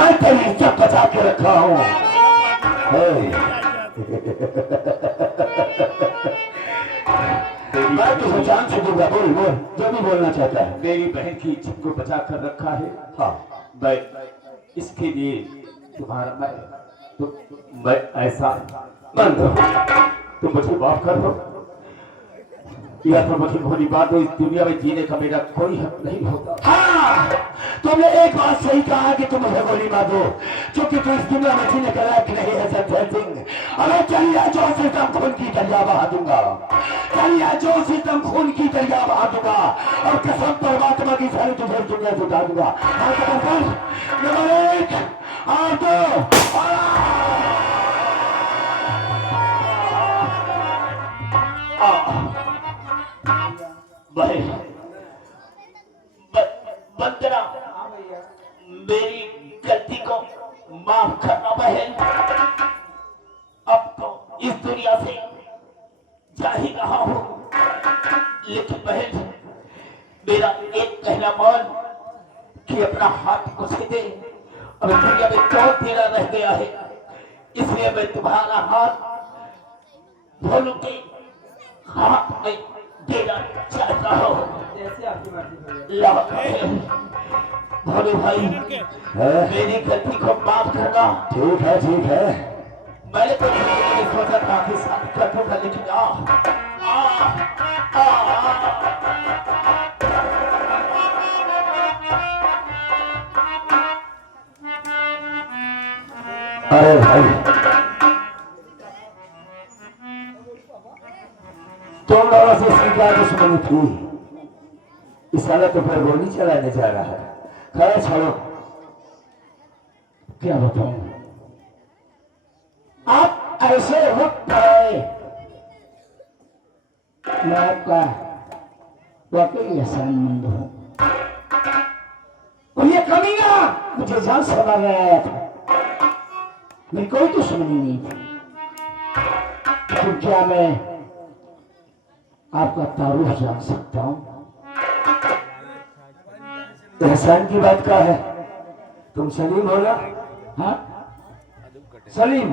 मैं तेरी इज्जत बचा के रखा हूं। मैं तुझे जान से दूंगा। बोल बोल जो भी बोलना चाहता है। मेरी बहन की इज्जत को बचा कर रखा है। हाँ मैं इसके लिए तुम्हारा मैं ऐसा बंद हो। तुम मुझे माफ कर दो। या तो मुझे भोली बात हो, इस दुनिया में जीने का मेरा कोई हक नहीं होता। हाँ, तुमने एक बात सही कहा कि तुम मुझे गोली मार दो, क्योंकि तू इस दुनिया में जीने के लायक नहीं है सत्य सिंह। अरे चलिए जो सितम खून की दरिया बहा दूंगा, चलिए जो सितम खून की दरिया बहा दूंगा, और कसम परमात्मा की सारी तुझे दुनिया से उठा दूंगा। नंबर एक और बहन बंदना, मेरी गलती को माफ करना बहन। अब तो इस दुनिया से जा ही रहा हूं, लेकिन बहन मेरा एक कहना मान कि अपना हाथ मुझे दे। अब दुनिया में कौन तेरा रह गया है, इसलिए मैं तुम्हारा हाथ भोलू के हाथ में देना चाहता हूं। जैसे आपकी मर्जी। भोले भाई मेरी गलती को माफ करना। ठीक है ठीक है। मैंने तो सोचा था कि साथ कर दूंगा, लेकिन अरे भाई तुम लोगों से इसकी क्या दुश्मनी थी? इस साला तो फिर गोली चलाने जा रहा है। खैर छोड़ो, क्या बताऊं, आप ऐसे रुक गए। मैं आपका वाकई एहसानमंद हूं। और ये कमीना मुझे जान से मारने आया था, मेरी कोई दुश्मनी नहीं थी। तो क्या मैं आपका तारुफ जान सकता हूं? एहसान की बात का है। तुम सलीम हो ना? हाँ सलीम।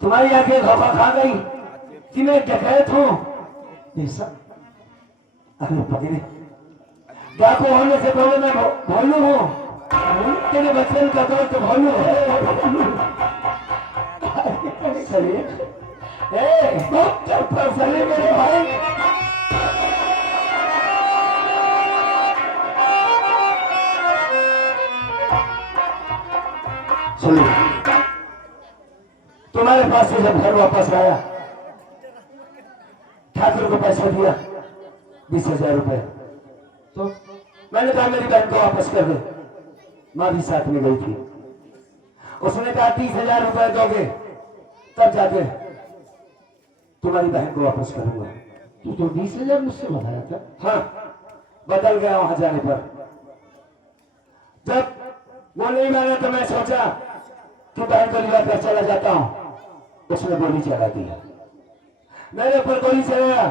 तुम्हारी आंखें धोखा खा गई कि मैं डकैत हूं। अरे पकड़े, डाकू होने से पहले मैं भोलू हूं। तेरे बचपन का दोस्त भोलू है। सलीम सलीम मेरे भाई। सुनिए, तुम्हारे पास से जब घर वापस आया, ठाकुर को पैसा दिया 20,000 रुपए, तो मैंने कहा मेरी बहन को वापस कर दे। माँ भी साथ में गई थी। उसने कहा 30,000 रुपए दोगे तब जाके तुम्हारी बहन को वापस करूंगा। तू तो 20,000 मुझसे बताया था। हाँ, बदल गया वहां जाने पर। जब वो नहीं माना तो मैं सोचा कि बहन को लिवा कर चला जाता हूं। उसने गोली चला दी, मेरे ऊपर गोली चलाया,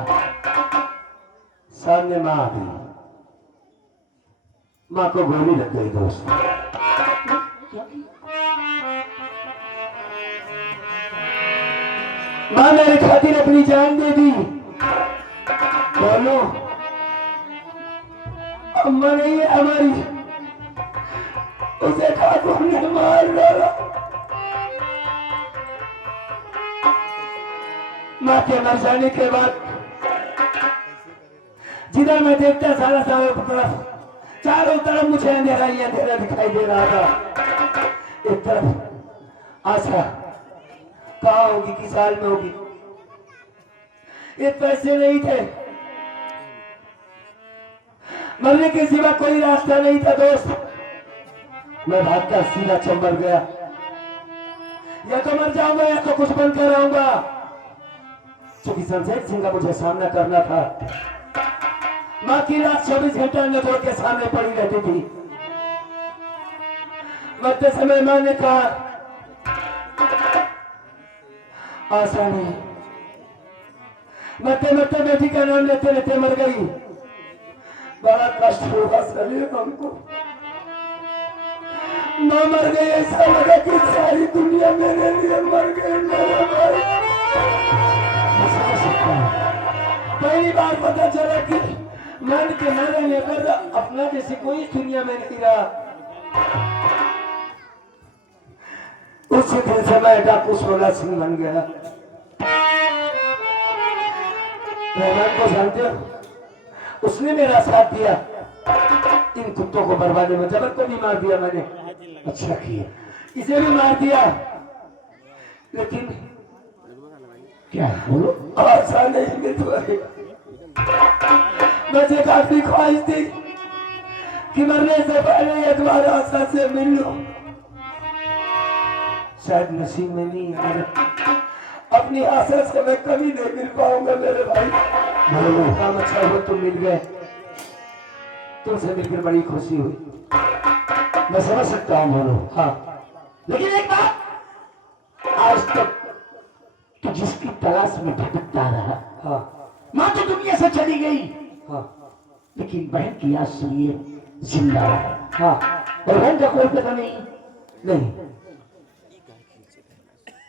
सामने मां आ गई। मां को गोली लग गई दोस्त। मां मेरी खातिर अपनी जान दे दी। बोलो अम्मा नहीं है हमारी, उसे ठाकुर ने मार डाला। मां के मर जाने के बाद जिधर मैं देखता सारा चारों तरफ मुझे अंधेरा ही अंधेरा दिखाई दे रहा था। एक तरफ आशा कहा होगी, किस हाल में होगी। ये पैसे नहीं थे, मरने के सिवा कोई रास्ता नहीं था दोस्त। मैं भागकर सीधा चंबल गया। या तो मर जाऊंगा या तो कुछ बनकर रहूंगा, क्योंकि संजय सिंह का मुझे सामना करना था। मां की रात 24 घंटा नजर के सामने पड़ी रहती थी। मरते समय मां ने कहा आशा नहीं, मरते मरते बेटी का नाम लेते लेते मर गई। बड़ा कष्ट हुआ शरीर हमको। मैं मर गई, ऐसा लगा कि सारी दुनिया मेरे लिए मर गई। मेरे भाई, मैं समझ सकता हूं। पहली बार पता चला कि मन के न रहने पर अपना जैसे कोई दुनिया में नहीं रहा। उसी दिन से मैं डाकू सोला सिंह बन गया। रहमान को जानते हो, उसने मेरा साथ दिया इन कुत्तों को बर्बादी में। जबर को भी मार दिया मैंने, अच्छा किया। इसे भी मार दिया, लेकिन क्या बोलो, आशा नहीं मिल रही। मुझे काफी ख्वाहिश थी कि मरने से पहले एक बार आशा से मिल लो। शायद नसीब में नहीं है। अपनी आशा से मैं कभी नहीं मिल पाऊंगा मेरे भाई। काम अच्छा हुआ तुम मिल गए, तुमसे मिलकर बड़ी खुशी हुई। मैं समझ सकता हूँ बोलो। हाँ, लेकिन एक बात, आज तक तो जिसकी तलाश में भटकता रहा, हाँ, माँ तो दुनिया से चली गई, हाँ, लेकिन बहन की याद सुनिए जिंदा रहा। हाँ, और बहन का कोई पता नहीं।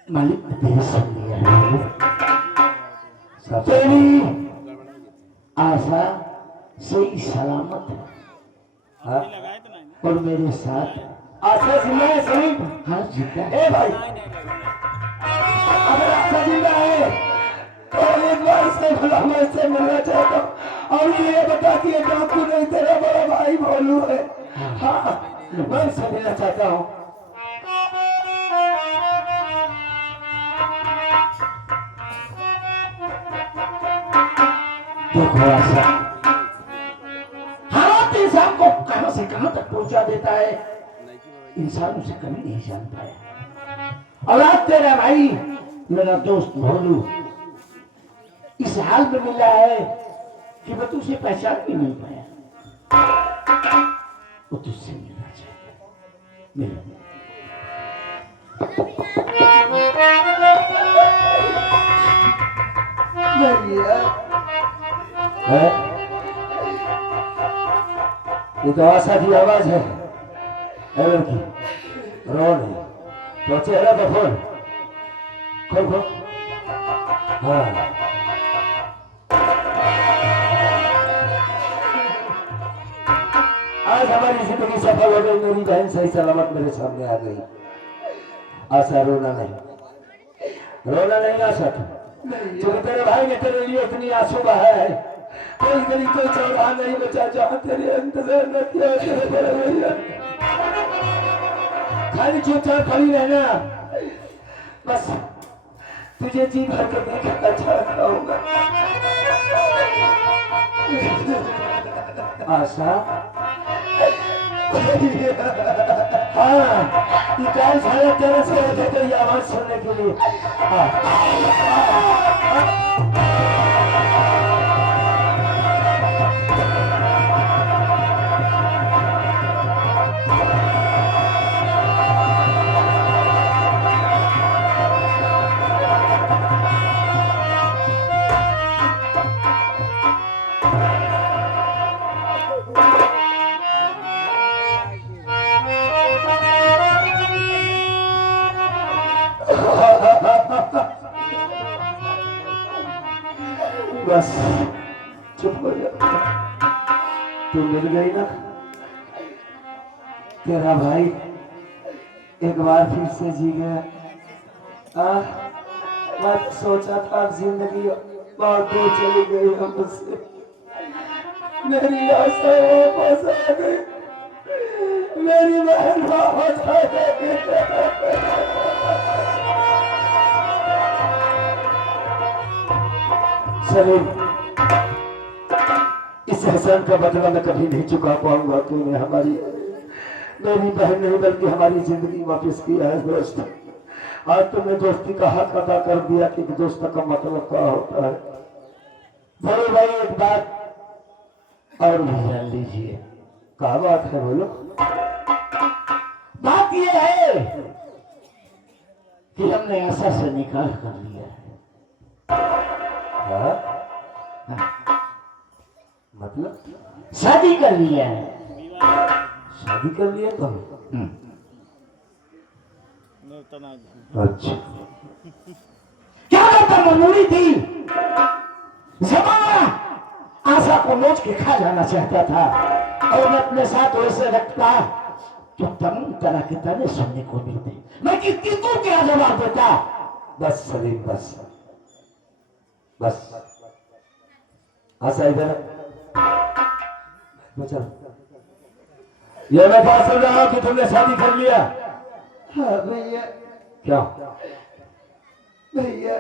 मालिक ने तेरे सुन लिया है। तेरी आशा सही सलामत है। हाँ? और मेरे साथ आशा जिंदा है सही। हाँ जिंदा है भाई। अगर आशा जिंदा है तो एक बार उससे भला मैं इससे मिलना चाहता हूँ। और ये बता कि ये डाकू नहीं तेरा बड़ा भाई भोलू है। हाँ, मैं इससे मिलना चाहता हूँ। देखो आशा, हालात इंसान को कहां से कहां तक पहुंचा देता है, इंसान उसे कभी नहीं जान पाया। और आज तेरा भाई मेरा दोस्त भोलू इस हाल में मिला है कि मैं तुझसे पहचान भी नहीं पाया। वो तुझसे मिलना चाहिए। मिल ये तो आशा की आवाज है। लड़की रो नहीं तो चेहरा तो खोल खोल। हाँ, आज हमारी जिंदगी सफल हो गई। मेरी बहन सही सलामत मेरे सामने आ गई। आशा रोना नहीं आशा। जो तेरे भाई ने तेरे लिए इतनी आंसू बहाया है, कोई गली कोई चौराहा नहीं बचा जहाँ तेरे इंतजार न किया तेरे भैया। खाली चुपचाप खड़ी रहना, बस तुझे जी भर के देखना चाहता हूँ। आशा, हाँ, इकाई सारा तेरे से तेरी आवाज सुनने के लिए। बस चुप हो जा। तू मिल गई ना, तेरा भाई एक बार फिर से जी गया। मैं सोचा था जिंदगी बहुत दूर चली गई हमसे, मेरी आशा वापस आ गई, मेरी बहन वापस आ गई। शरीर, इस एहसान का बदला मैं कभी नहीं चुका पाऊंगा। तूने हमारी मेरी बहन नहीं बल्कि हमारी जिंदगी वापस किया है दोस्त। आज तुमने दोस्ती का हक अदा कर दिया कि दोस्त का मतलब क्या होता है। बड़े भाई एक बात और भी जान लीजिए। क्या बात है बोलो? बात यह है कि हमने आशा से निकाह कर लिया है। हाँ? हाँ। मतलब शादी कर लिया है। शादी कर लिया तुम? अच्छा, क्या करता मजबूरी थी, जमाना आशा को नोच के खा जाना चाहता था और मैं अपने साथ वैसे रखता तो तमाम तरह के ताने सुनने को मिलते। मैं किसको क्या जवाब देता? बस सलीम बस बस। आशा इधर चल। ये मैं बात सुन रहा हूँ कि तुमने शादी कर लिया। हाँ भैया, क्या? भैया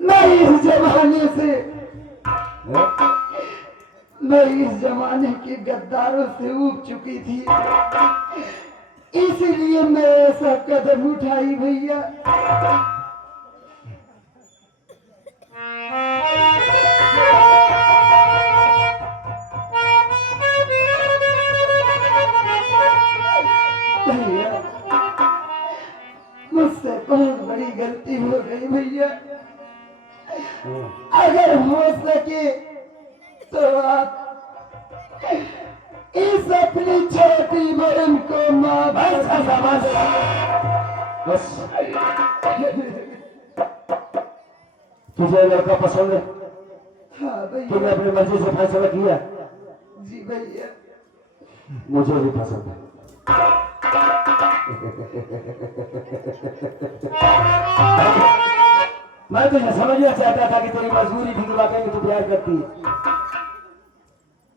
मैं इस जमाने से, है? मैं इस जमाने के गद्दारों से ऊब चुकी थी, इसीलिए मैं ऐसा कदम उठाई भैया। भैया मुझसे बहुत बड़ी गलती हो गई भैया। अगर हो सके तो आप इस अपनी छोटी बहन को माफ बस बस। तुझे लड़का पसंद है? हाँ तूने भैया। अपनी मर्जी से फैसला किया? जी भैया। मुझे भी पसंद है। मैं तुझे समझना चाहता था कि तेरी मजबूरी थी कि वाकई में तू प्यार करती है,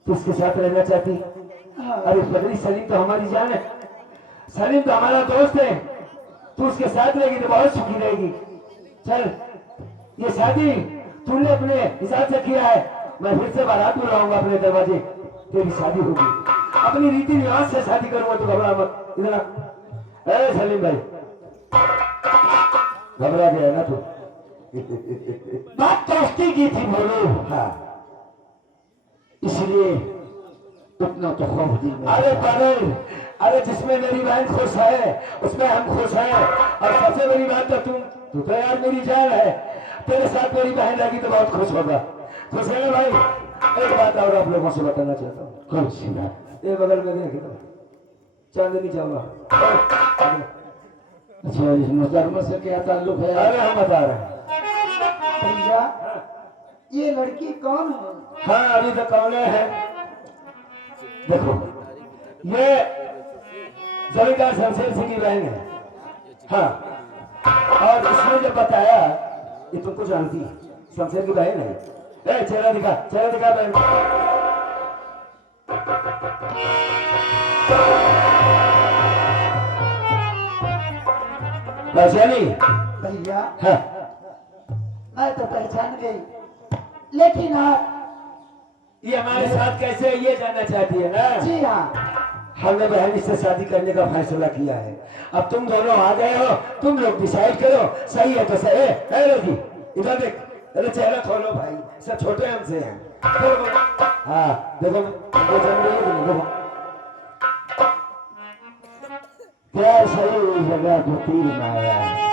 तू उसके साथ रहना चाहती। अरे पगड़ी, सलीम तो हमारी जान है, सलीम तो हमारा दोस्त है, तू उसके साथ रहेगी तो बहुत सुखी रहेगी। चल, ये शादी तूने अपने हिसाब से किया है, मैं फिर से बारात बुलाऊंगा अपने दरवाजे, तेरी शादी होगी। अपनी रीति रिवाज से शादी करूंगा, तो घबरा मत। इधर आ। ए सलीम भाई, घबरा गया ना तू? बात दोस्ती की थी बोलो, हाँ। इसलिए उतना तो खौफ दिल में। अरे पागल, अरे जिसमें मेरी बहन खुश है उसमें हम खुश हैं। और सबसे बड़ी बात तो तू तो यार मेरी जान है, तेरे साथ मेरी बहन रहेगी तो बहुत खुश होगा। खुश है ना भाई? एक बात और आप लोगों से बताना चाहता हूँ। कौन सी बात? ये बगल में देख लो, चांदनी चौला। अच्छा, इस मुकदमे से क्या ताल्लुक है? अरे हम बता रहे हैं। भैया ये लड़की कौन है? हाँ, अभी तक कौन है? देखो, ये जमींदार शमशेर सिंह की बहन है। हाँ, और इसने जब बताया, ये तुमको जानती है, शमशेर की बहन है। ए, चेहरा दिखा बहन। पहचानी? भैया हाँ। मैं तो पहचान गई, लेकिन आप? ये हमारे साथ कैसे है ये जानना चाहती है ना? जी हाँ। हमने बहन से शादी करने का फैसला किया है। अब तुम दोनों आ गए हो, तुम लोग डिसाइड करो, सही है तो सही है। लोगी इधर देख, अरे चेहरा खोलो भाई, सब छोटे हमसे हैं। हाँ देखो, देखो क्या सही जगह को तीर मारा है।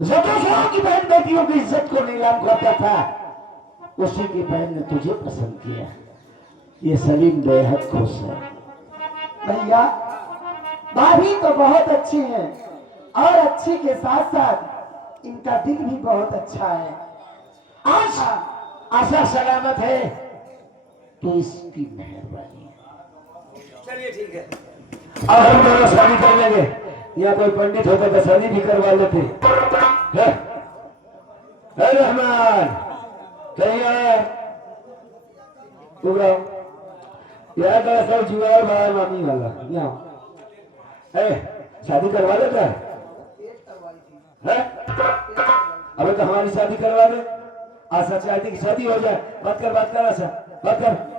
जब की बहन बेटियों की इज्जत को नीलाम करता था, उसी की बहन ने तुझे पसंद किया। ये सलीम बेहद खुश है। भैया भाभी तो बहुत अच्छी है, और अच्छी के साथ साथ इनका दिल भी बहुत अच्छा है। आज आशा सलामत है तो इसकी मेहरबानी है। चलिए ठीक है, अब हम दोनों शादी कर लेंगे। या कोई पंडित होता तो शादी भी करवा लेते। रहमान कहीं आया उबराओ यार, दरअसल जुआ बाहर मामी वाला यहाँ शादी करवा लेता है? अबे तो हमारी शादी करवा दे। आशा चाहती कि शादी हो जाए। बात कर आशा, बात कर।